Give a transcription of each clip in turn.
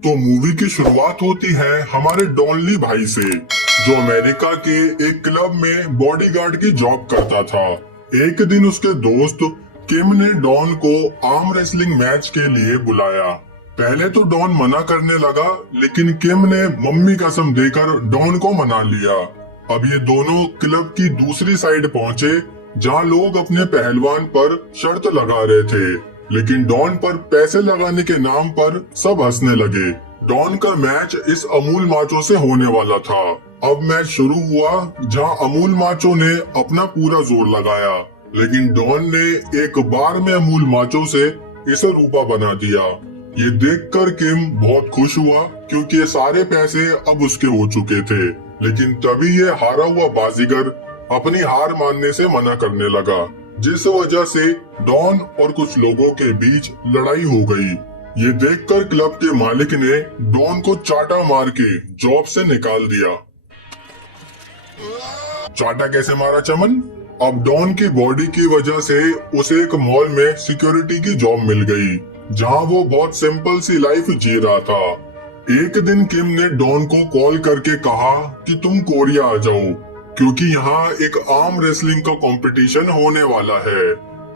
तो मूवी की शुरुआत होती है हमारे डॉन ली भाई से, जो अमेरिका के एक क्लब में बॉडीगार्ड की जॉब करता था। एक दिन उसके दोस्त किम ने डॉन को आर्म रेसलिंग मैच के लिए बुलाया। पहले तो डॉन मना करने लगा, लेकिन किम ने मम्मी कसम देकर डॉन को मना लिया। अब ये दोनों क्लब की दूसरी साइड पहुंचे, जहां लोग अपने पहलवान पर शर्त लगा रहे थे, लेकिन डॉन पर पैसे लगाने के नाम पर सब हंसने लगे। डॉन का मैच इस अमूल माचो से होने वाला था। अब मैच शुरू हुआ, जहां अमूल माचो ने अपना पूरा जोर लगाया, लेकिन डॉन ने एक बार में अमूल माचो से इसे रूपा बना दिया। ये देखकर किम बहुत खुश हुआ, क्योंकि ये सारे पैसे अब उसके हो चुके थे। लेकिन तभी ये हारा हुआ बाजीगर अपनी हार मानने से मना करने लगा, जिस वजह से डॉन और कुछ लोगों के बीच लड़ाई हो गई। ये देखकर क्लब के मालिक ने डॉन को चाटा मार के जॉब से निकाल दिया। चाटा कैसे मारा चमन? अब डॉन की बॉडी की वजह से उसे एक मॉल में सिक्योरिटी की जॉब मिल गई, जहां वो बहुत सिंपल सी लाइफ जी रहा था। एक दिन किम ने डॉन को कॉल करके कहा कि तुम कोरिया आ जाओ, क्योंकि यहाँ एक आर्म रेसलिंग का कंपटीशन होने वाला है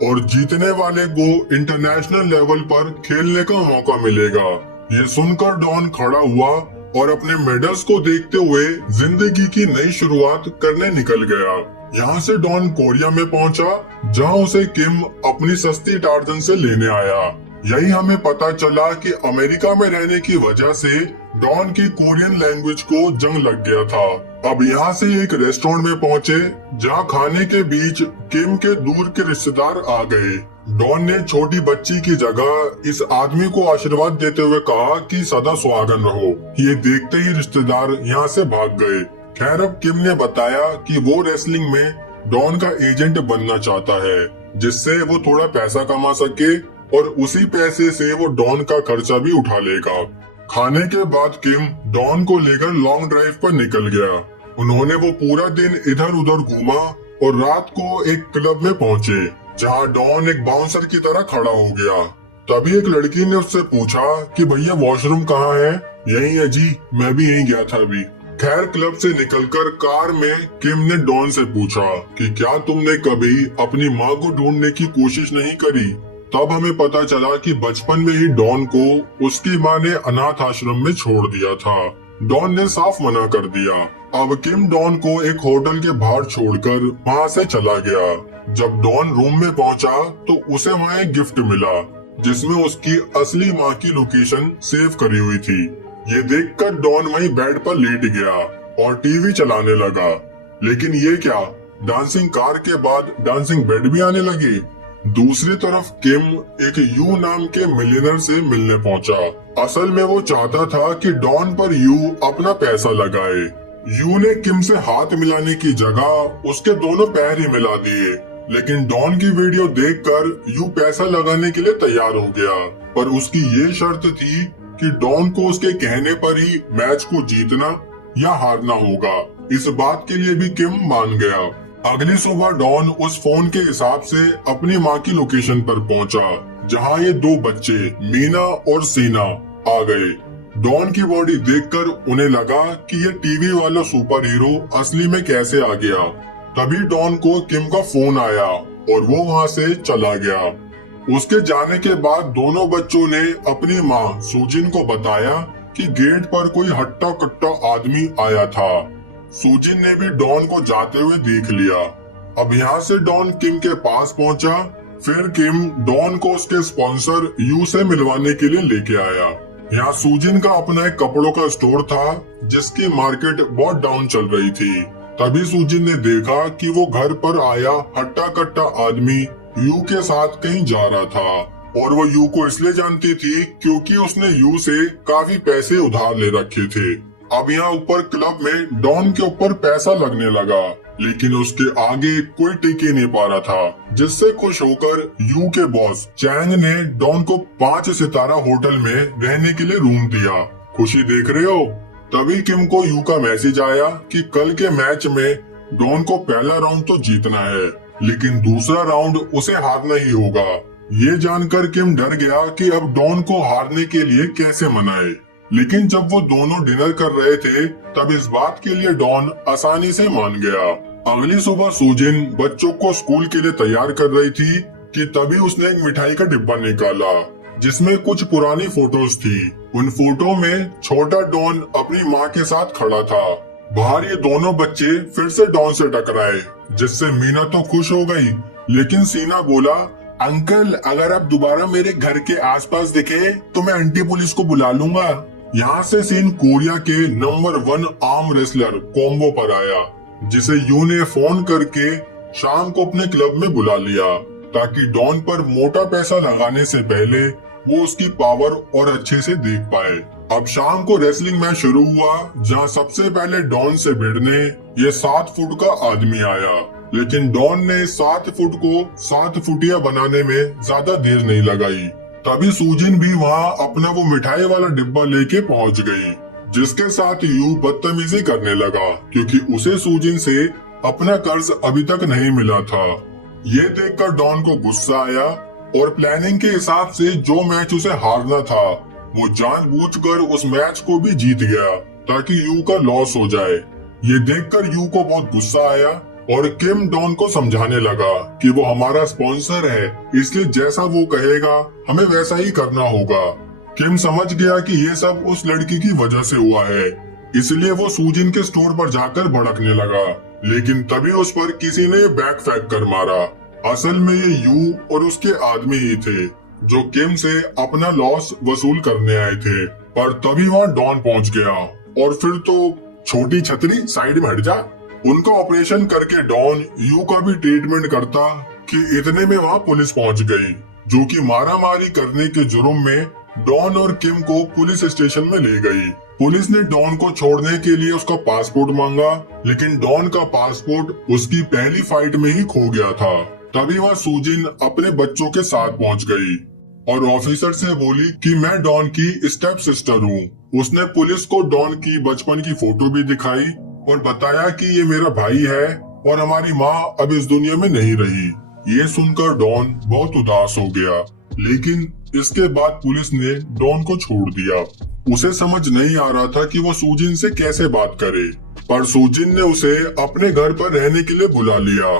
और जीतने वाले को इंटरनेशनल लेवल पर खेलने का मौका मिलेगा। ये सुनकर डॉन खड़ा हुआ और अपने मेडल्स को देखते हुए जिंदगी की नई शुरुआत करने निकल गया। यहाँ से डॉन कोरिया में पहुंचा, जहाँ उसे किम अपनी सस्ती टार्जन से लेने आया। यही हमें पता चला कि अमेरिका में रहने की वजह से डॉन की कोरियन लैंग्वेज को जंग लग गया था। अब यहाँ से एक रेस्टोरेंट में पहुँचे, जहाँ खाने के बीच किम के दूर के रिश्तेदार आ गए। डॉन ने छोटी बच्ची की जगह इस आदमी को आशीर्वाद देते हुए कहा कि सदा सुहागन रहो। ये देखते ही रिश्तेदार यहाँ से भाग गए। खैर, अब किम ने बताया कि वो रेसलिंग में डॉन का एजेंट बनना चाहता है, जिससे वो थोड़ा पैसा कमा सके और उसी पैसे से वो डॉन का खर्चा भी उठा लेगा। खाने के बाद किम डॉन को लेकर लॉन्ग ड्राइव पर निकल गया। उन्होंने वो पूरा दिन इधर उधर घूमा और रात को एक क्लब में पहुंचे, जहां डॉन एक बाउंसर की तरह खड़ा हो गया। तभी एक लड़की ने उससे पूछा कि भैया वॉशरूम कहाँ है? यही है जी, मैं भी यहीं गया था अभी। खैर, क्लब से निकलकर कार में किम ने डॉन से पूछा कि क्या तुमने कभी अपनी माँ को ढूंढने की कोशिश नहीं करी? तब हमें पता चला कि बचपन में ही डॉन को उसकी माँ ने अनाथ आश्रम में छोड़ दिया था। डॉन ने साफ मना कर दिया। अब किम डॉन को एक होटल के बाहर छोड़कर वहाँ से चला गया। जब डॉन रूम में पहुंचा तो उसे वहाँ एक गिफ्ट मिला, जिसमें उसकी असली माँ की लोकेशन सेव करी हुई थी। ये देखकर डॉन वहीं बेड पर लेट गया और टीवी चलाने लगा। लेकिन ये क्या, डांसिंग कार के बाद डांसिंग बेड भी आने लगे। दूसरी तरफ किम एक यू नाम के मिलियनर से मिलने पहुंचा। असल में वो चाहता था कि डॉन पर यू अपना पैसा लगाए। यू ने किम से हाथ मिलाने की जगह उसके दोनों पैर ही मिला दिए, लेकिन डॉन की वीडियो देखकर यू पैसा लगाने के लिए तैयार हो गया। पर उसकी ये शर्त थी कि डॉन को उसके कहने पर ही मैच को जीतना या हारना होगा। इस बात के लिए भी किम मान गया। अगली सुबह डॉन उस फोन के हिसाब से अपनी माँ की लोकेशन पर पहुंचा, जहां ये दो बच्चे मीना और सीना आ गए। डॉन की बॉडी देखकर उन्हें लगा कि ये टीवी वाला सुपर हीरो असली में कैसे आ गया। तभी डॉन को किम का फोन आया और वो वहाँ से चला गया। उसके जाने के बाद दोनों बच्चों ने अपनी माँ सुजिन को बताया कि गेट पर कोई हट्टा कट्टा आदमी आया था। सुजिन ने भी डॉन को जाते हुए देख लिया। अब यहाँ से डॉन किम के पास पहुंचा। फिर किम डॉन को उसके स्पॉन्सर यू से मिलवाने के लिए लेके आया। यहाँ सुजिन का अपना एक कपड़ों का स्टोर था, जिसकी मार्केट बहुत डाउन चल रही थी। तभी सुजिन ने देखा कि वो घर पर आया हट्टा कट्टा आदमी यू के साथ कहीं जा रहा था, और वो यू को इसलिए जानती थी क्योंकि उसने यू से काफी पैसे उधार ले रखे थे। अब यहाँ ऊपर क्लब में डॉन के ऊपर पैसा लगने लगा, लेकिन उसके आगे कोई टिक ही नहीं पा रहा था, जिससे खुश होकर यू के बॉस चैंग ने डॉन को 5 सितारा होटल में रहने के लिए रूम दिया। खुशी देख रहे हो? तभी किम को यू का मैसेज आया कि कल के मैच में डॉन को पहला राउंड तो जीतना है, लेकिन दूसरा राउंड उसे हारना ही होगा। ये जानकर किम डर गया कि अब डॉन को हारने के लिए कैसे मनाए। लेकिन जब वो दोनों डिनर कर रहे थे तब इस बात के लिए डॉन आसानी से मान गया। अगली सुबह सूजिन बच्चों को स्कूल के लिए तैयार कर रही थी कि तभी उसने एक मिठाई का डिब्बा निकाला जिसमें कुछ पुरानी फोटोज थी। उन फोटो में छोटा डॉन अपनी माँ के साथ खड़ा था। बाहर ये दोनों बच्चे फिर से डॉन से टकराए, जिससे मीना तो खुश हो गई, लेकिन सीना बोला, अंकल अगर आप दोबारा मेरे घर के आसपास दिखे तो मैं आंटी पुलिस को बुला लूंगा। यहाँ से सीन कोरिया के नंबर 1 आर्म रेसलर कॉम्बो पर आया, जिसे यू ने फोन करके शाम को अपने क्लब में बुला लिया ताकि डॉन पर मोटा पैसा लगाने से पहले वो उसकी पावर और अच्छे से देख पाए। अब शाम को रेसलिंग मैच शुरू हुआ, जहां सबसे पहले डॉन से भिड़ने ये 7 फुट का आदमी आया, लेकिन डॉन ने 7 फुट को 7 फुटिया बनाने में ज्यादा देर नहीं लगाई। तभी सूजिन भी वहां अपना वो मिठाई वाला डिब्बा लेके पहुंच गई, जिसके साथ यू बदतमीजी करने लगा क्योंकि उसे सूजिन से अपना कर्ज अभी तक नहीं मिला था। ये देखकर डॉन को गुस्सा आया और प्लानिंग के हिसाब से जो मैच उसे हारना था वो जानबूझकर उस मैच को भी जीत गया ताकि यू का लॉस हो जाए। ये देखकर यू को बहुत गुस्सा आया और किम डॉन को समझाने लगा कि वो हमारा स्पॉन्सर है, इसलिए जैसा वो कहेगा हमें वैसा ही करना होगा। किम समझ गया कि ये सब उस लड़की की वजह से हुआ है, इसलिए वो सूजिन के स्टोर पर जाकर भड़कने लगा, लेकिन तभी उस पर किसी ने बैक फेंक कर मारा। असल में ये यू और उसके आदमी ही थे जो किम से अपना लॉस वसूल करने आए थे, पर तभी वहाँ डॉन पहुँच गया और फिर तो छोटी छतरी साइड में हट जा। उनका ऑपरेशन करके डॉन यू का भी ट्रीटमेंट करता कि इतने में वहाँ पुलिस पहुँच गई, जो कि मारामारी करने के जुर्म में डॉन और किम को पुलिस स्टेशन में ले गई। पुलिस ने डॉन को छोड़ने के लिए उसका पासपोर्ट मांगा, लेकिन डॉन का पासपोर्ट उसकी पहली फाइट में ही खो गया था। तभी वह सूजिन अपने बच्चों के साथ पहुंच गई और ऑफिसर से बोली कि मैं डॉन की स्टेप सिस्टर हूँ। उसने पुलिस को डॉन की बचपन की फोटो भी दिखाई और बताया कि ये मेरा भाई है और हमारी माँ अब इस दुनिया में नहीं रही। ये सुनकर डॉन बहुत उदास हो गया, लेकिन इसके बाद पुलिस ने डॉन को छोड़ दिया। उसे समझ नहीं आ रहा था कि वो सूजिन से कैसे बात करे, पर सूजिन ने उसे अपने घर पर रहने के लिए बुला लिया।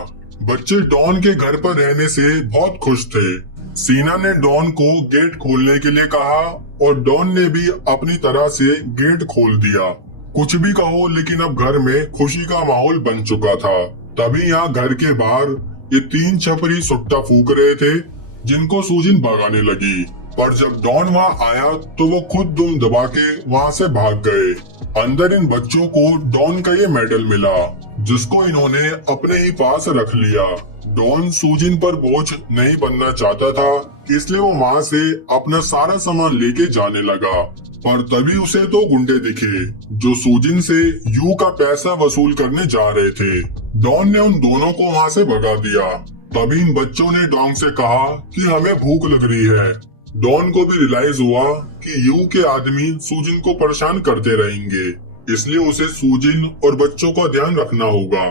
बच्चे डॉन के घर पर रहने से बहुत खुश थे। सीना ने डॉन को गेट खोलने के लिए कहा और डॉन ने भी अपनी तरह से गेट खोल दिया। कुछ भी कहो, लेकिन अब घर में खुशी का माहौल बन चुका था। तभी यहाँ घर के बाहर ये 3 छपरी सुट्टा फूक रहे थे, जिनको सूजिन भगाने लगी, पर जब डॉन वहाँ आया तो वो खुद दुम दबा के वहाँ से भाग गए। अंदर इन बच्चों को डॉन का ये मेडल मिला, जिसको इन्होंने अपने ही पास रख लिया। डॉन सूजिन पर बोझ नहीं बनना चाहता था, इसलिए वो वहाँ से अपना सारा सामान लेके जाने लगा, पर तभी उसे 2 गुंडे दिखे जो सूजिन से यू का पैसा वसूल करने जा रहे थे। डॉन ने उन दोनों को वहाँ से भगा दिया। तभी इन बच्चों ने डॉन से कहा कि हमें भूख लग रही है। डॉन को भी रियलाइज हुआ कि यू के आदमी सूजिन को परेशान करते रहेंगे, इसलिए उसे सूजिन और बच्चों का ध्यान रखना होगा।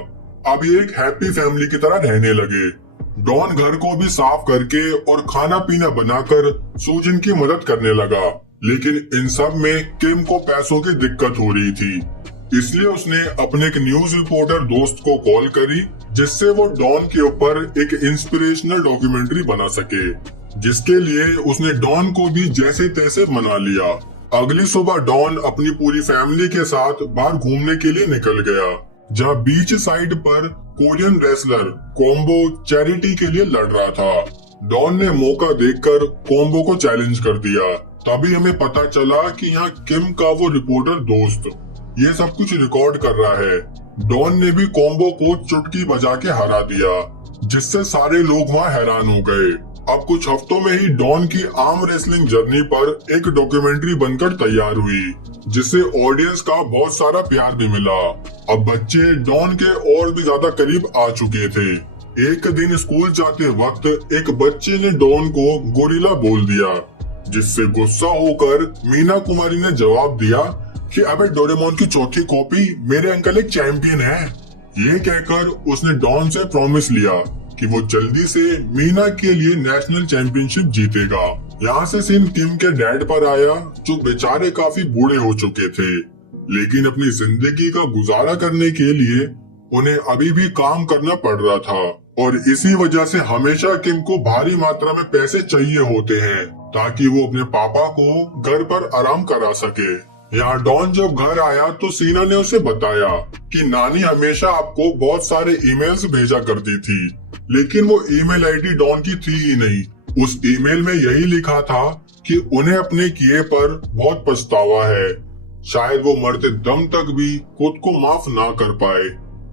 अब ये एक हैप्पी फैमिली की तरह रहने लगे। डॉन घर को भी साफ करके और खाना पीना बनाकर सूजिन की मदद करने लगा, लेकिन इन सब में किम को पैसों की दिक्कत हो रही थी, इसलिए उसने अपने एक न्यूज रिपोर्टर दोस्त को कॉल करी, जिससे वो डॉन के ऊपर एक इंस्पिरेशनल डॉक्यूमेंट्री बना सके, जिसके लिए उसने डॉन को भी जैसे तैसे मना लिया। अगली सुबह डॉन अपनी पूरी फैमिली के साथ बाहर घूमने के लिए निकल गया, जहाँ बीच साइड पर कोरियन रेसलर कॉम्बो चैरिटी के लिए लड़ रहा था। डॉन ने मौका देखकर कॉम्बो को चैलेंज कर दिया। तभी हमें पता चला कि यहाँ किम का वो रिपोर्टर दोस्त ये सब कुछ रिकॉर्ड कर रहा है। डॉन ने भी कॉम्बो को चुटकी बजा के हरा दिया, जिससे सारे लोग वहाँ हैरान हो गए। अब कुछ हफ्तों में ही डॉन की आर्म रेसलिंग जर्नी पर एक डॉक्यूमेंट्री बनकर तैयार हुई, जिससे ऑडियंस का बहुत सारा प्यार भी मिला। अब बच्चे डॉन के और भी ज्यादा करीब आ चुके थे। एक दिन स्कूल जाते वक्त एक बच्चे ने डॉन को गोरिल्ला बोल दिया, जिससे गुस्सा होकर मीना कुमारी ने जवाब दिया कि अबे डोरेमोन की चौथी कॉपी, मेरे अंकल एक चैंपियन है। ये कहकर उसने डॉन से प्रॉमिस लिया कि वो जल्दी से मीना के लिए नेशनल चैंपियनशिप जीतेगा। यहाँ से सीन किम के डैड पर आया, जो बेचारे काफी बूढ़े हो चुके थे, लेकिन अपनी जिंदगी का गुजारा करने के लिए उन्हें अभी भी काम करना पड़ रहा था और इसी वजह से हमेशा किम को भारी मात्रा में पैसे चाहिए होते हैं ताकि वो अपने पापा को घर पर आराम करा सके। यहाँ डॉन जब घर आया तो सीना ने उसे बताया कि नानी हमेशा आपको बहुत सारे ईमेल्स भेजा करती थी, लेकिन वो ईमेल आईडी डॉन की थी ही नहीं। उस ईमेल में यही लिखा था कि उन्हें अपने किए पर बहुत पछतावा है, शायद वो मरते दम तक भी खुद को माफ ना कर पाए।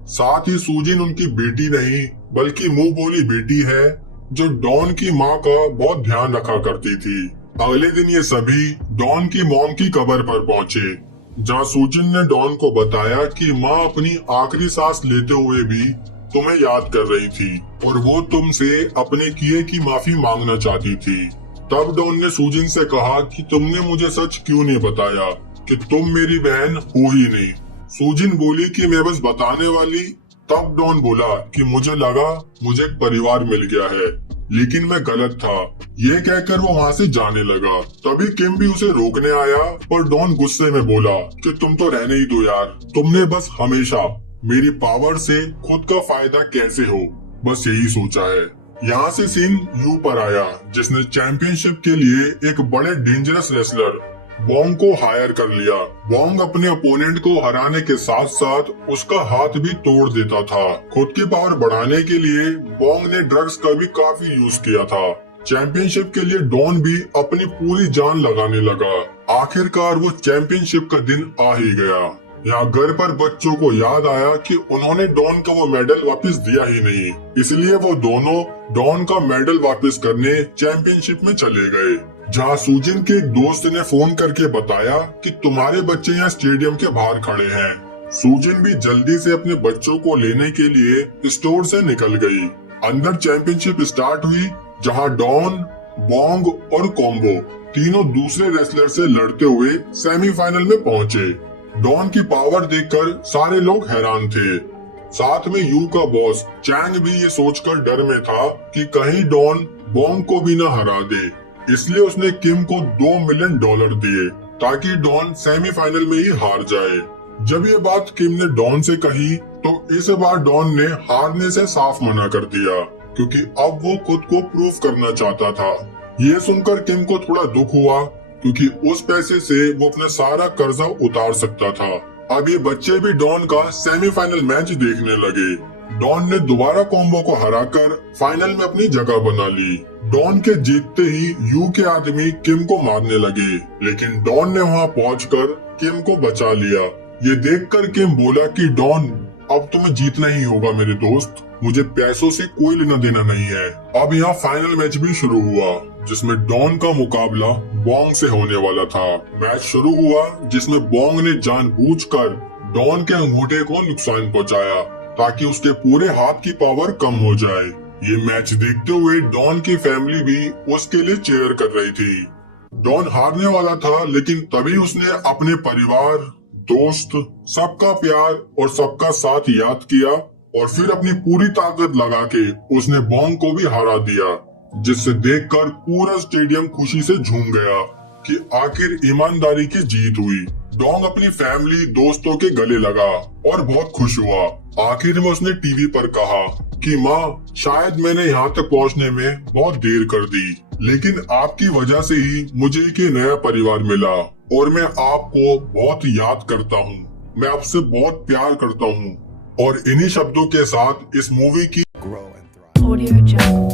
साथ ही सूजिन उनकी बेटी नहीं बल्कि मुंह बोली बेटी है, जो डॉन की माँ का बहुत ध्यान रखा करती थी। अगले दिन ये सभी डॉन की मॉम की कब्र पर पहुँचे, जहाँ सूजिन ने डॉन को बताया कि माँ अपनी आखिरी सांस लेते हुए भी तुम्हें याद कर रही थी और वो तुमसे अपने किए की माफी मांगना चाहती थी। तब डॉन ने सूजिन से कहा कि तुमने मुझे सच क्यों नहीं बताया कि तुम मेरी बहन हो ही नहीं। सूजिन बोली कि मैं बस बताने वाली। तब डॉन बोला कि मुझे लगा मुझे एक परिवार मिल गया है, लेकिन मैं गलत था। ये कहकर वो वहाँ से जाने लगा। तभी किम भी उसे रोकने आया, पर डॉन गुस्से में बोला कि तुम तो रहने ही दो यार, तुमने बस हमेशा मेरी पावर से खुद का फायदा कैसे हो, बस यही सोचा है। यहाँ से सीन यू पर आया, जिसने चैंपियनशिप के लिए एक बड़े डेंजरस रेसलर बोंग को हायर कर लिया। बोंग अपने अपोनेंट को हराने के साथ साथ उसका हाथ भी तोड़ देता था। खुद की पावर बढ़ाने के लिए बोंग ने ड्रग्स का भी काफी यूज किया था। चैंपियनशिप के लिए डॉन भी अपनी पूरी जान लगाने लगा। आखिरकार वो चैंपियनशिप का दिन आ ही गया। यहाँ घर पर बच्चों को याद आया कि उन्होंने डॉन का वो मेडल वापस दिया ही नहीं, इसलिए वो दोनों डॉन का मेडल वापस करने चैंपियनशिप में चले गए। जहाँ सूजिन के एक दोस्त ने फोन करके बताया कि तुम्हारे बच्चे यहाँ स्टेडियम के बाहर खड़े हैं। सूजिन भी जल्दी से अपने बच्चों को लेने के लिए स्टोर से निकल गई। अंदर चैंपियनशिप स्टार्ट हुई, जहाँ डॉन, बोंग और कॉम्बो तीनों दूसरे रेसलर से लड़ते हुए सेमीफाइनल में पहुँचे। डॉन की पावर देखकर सारे लोग हैरान थे। साथ में यू का बॉस चैंग भी ये सोचकर डर में था कि कहीं डॉन बोंग को भी न हरा दे, इसलिए उसने किम को $2 मिलियन दिए ताकि डॉन सेमीफाइनल में ही हार जाए। जब ये बात किम ने डॉन से कही तो इस बार डॉन ने हारने से साफ मना कर दिया, क्योंकि अब वो खुद को प्रूव करना चाहता था। ये सुनकर किम को थोड़ा दुख हुआ, क्योंकि उस पैसे से वो अपना सारा कर्जा उतार सकता था। अब ये बच्चे भी डॉन का सेमीफाइनल मैच देखने लगे। डॉन ने दोबारा कॉम्बो को हराकर फाइनल में अपनी जगह बना ली। डॉन के जीतते ही यू के आदमी किम को मारने लगे, लेकिन डॉन ने वहां पहुंचकर किम को बचा लिया। ये देखकर किम बोला कि डॉन, अब तुम्हें जीतना ही होगा मेरे दोस्त, मुझे पैसों से कोई लेना देना नहीं है। अब यहाँ फाइनल मैच भी शुरू हुआ, जिसमें डॉन का मुकाबला बोंग से होने वाला था। मैच शुरू हुआ जिसमें बोंग ने जानबूझकर डॉन के अंगूठे को नुकसान पहुंचाया ताकि उसके पूरे हाथ की पावर कम हो जाए। ये मैच देखते हुए डॉन की फैमिली भी उसके लिए चीयर कर रही थी। डॉन हारने वाला था, लेकिन तभी उसने अपने परिवार, दोस्त, सबका प्यार और सबका साथ याद किया और फिर अपनी पूरी ताकत लगा के उसने बोंग को भी हरा दिया, जिससे देखकर पूरा स्टेडियम खुशी से झूम गया कि आखिर ईमानदारी की जीत हुई। डॉन्ग अपनी फैमिली, दोस्तों के गले लगा और बहुत खुश हुआ। आखिर में उसने टीवी पर कहा कि माँ, शायद मैंने यहाँ तक पहुँचने में बहुत देर कर दी, लेकिन आपकी वजह से ही मुझे एक नया परिवार मिला और मैं आपको बहुत याद करता हूँ। मैं आपसे बहुत प्यार करता हूँ। और इन्हीं शब्दों के साथ इस मूवी की Audio Jungle.